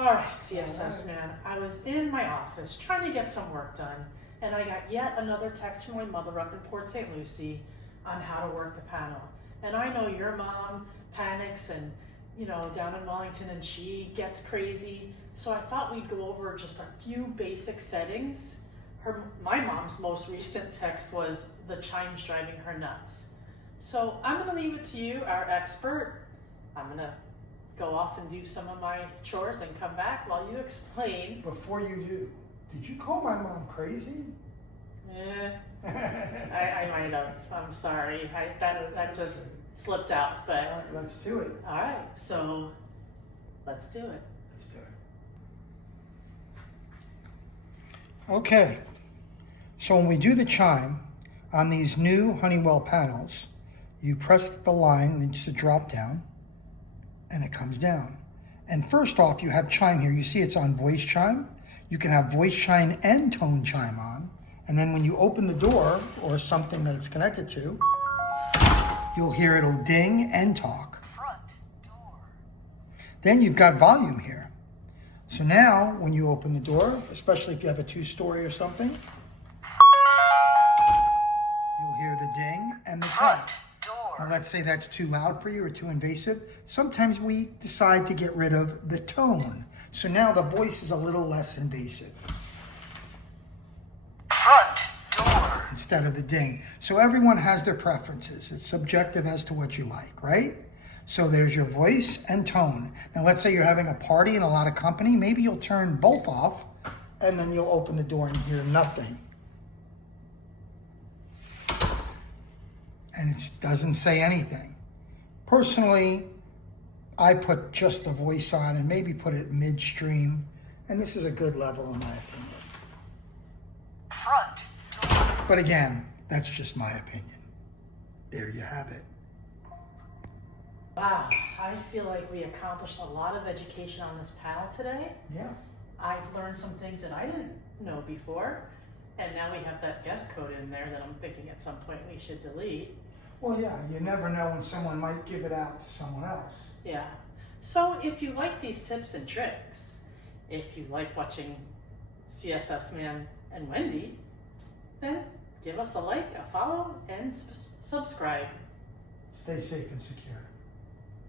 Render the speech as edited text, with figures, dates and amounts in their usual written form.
All right, CSS Man. I was in my office trying to get some work done, and I got yet another text from my mother up in Port St. Lucie on how to work the panel. And I know your mom panics and, down in Wellington, and she gets crazy. So I thought we'd go over just a few basic settings. My mom's most recent text was the chime's driving her nuts. So I'm gonna leave it to you, our expert. I'm gonna go off and do some of my chores and come back while you explain. Before you do, did you call my mom crazy? I might have. I'm sorry. That just slipped out. But all right, let's do it. All right, so let's do it. Let's do it. Okay. So when we do the chime on these new Honeywell panels, you press the line, needs to drop down, and it comes down. And first off, you have chime here. You see it's on voice chime. You can have voice chime and tone chime on. And then when you open the door or something that it's connected to, you'll hear it'll ding and talk. Front door. Then you've got volume here. So now when you open the door, especially if you have a two-story or something, you'll hear the ding and the talk. Now let's say that's too loud for you or too invasive. Sometimes we decide to get rid of the tone. So now the voice is a little less invasive. Front door. Instead of the ding. So everyone has their preferences. It's subjective as to what you like, right? So there's your voice and tone. Now let's say you're having a party and a lot of company. Maybe you'll turn both off and then you'll open the door and hear nothing. And it doesn't say anything. Personally, I put just the voice on and maybe put it midstream. And this is a good level in my opinion. Front door. But again, that's just my opinion. There you have it. Wow, I feel like we accomplished a lot of education on this panel today. Yeah. I've learned some things that I didn't know before. And now we have that guest code in there that I'm thinking at some point we should delete. Well, yeah, you never know when someone might give it out to someone else. Yeah. So if you like these tips and tricks, if you like watching CSS Man and Wendy, then give us a like, a follow, and subscribe. Stay safe and secure.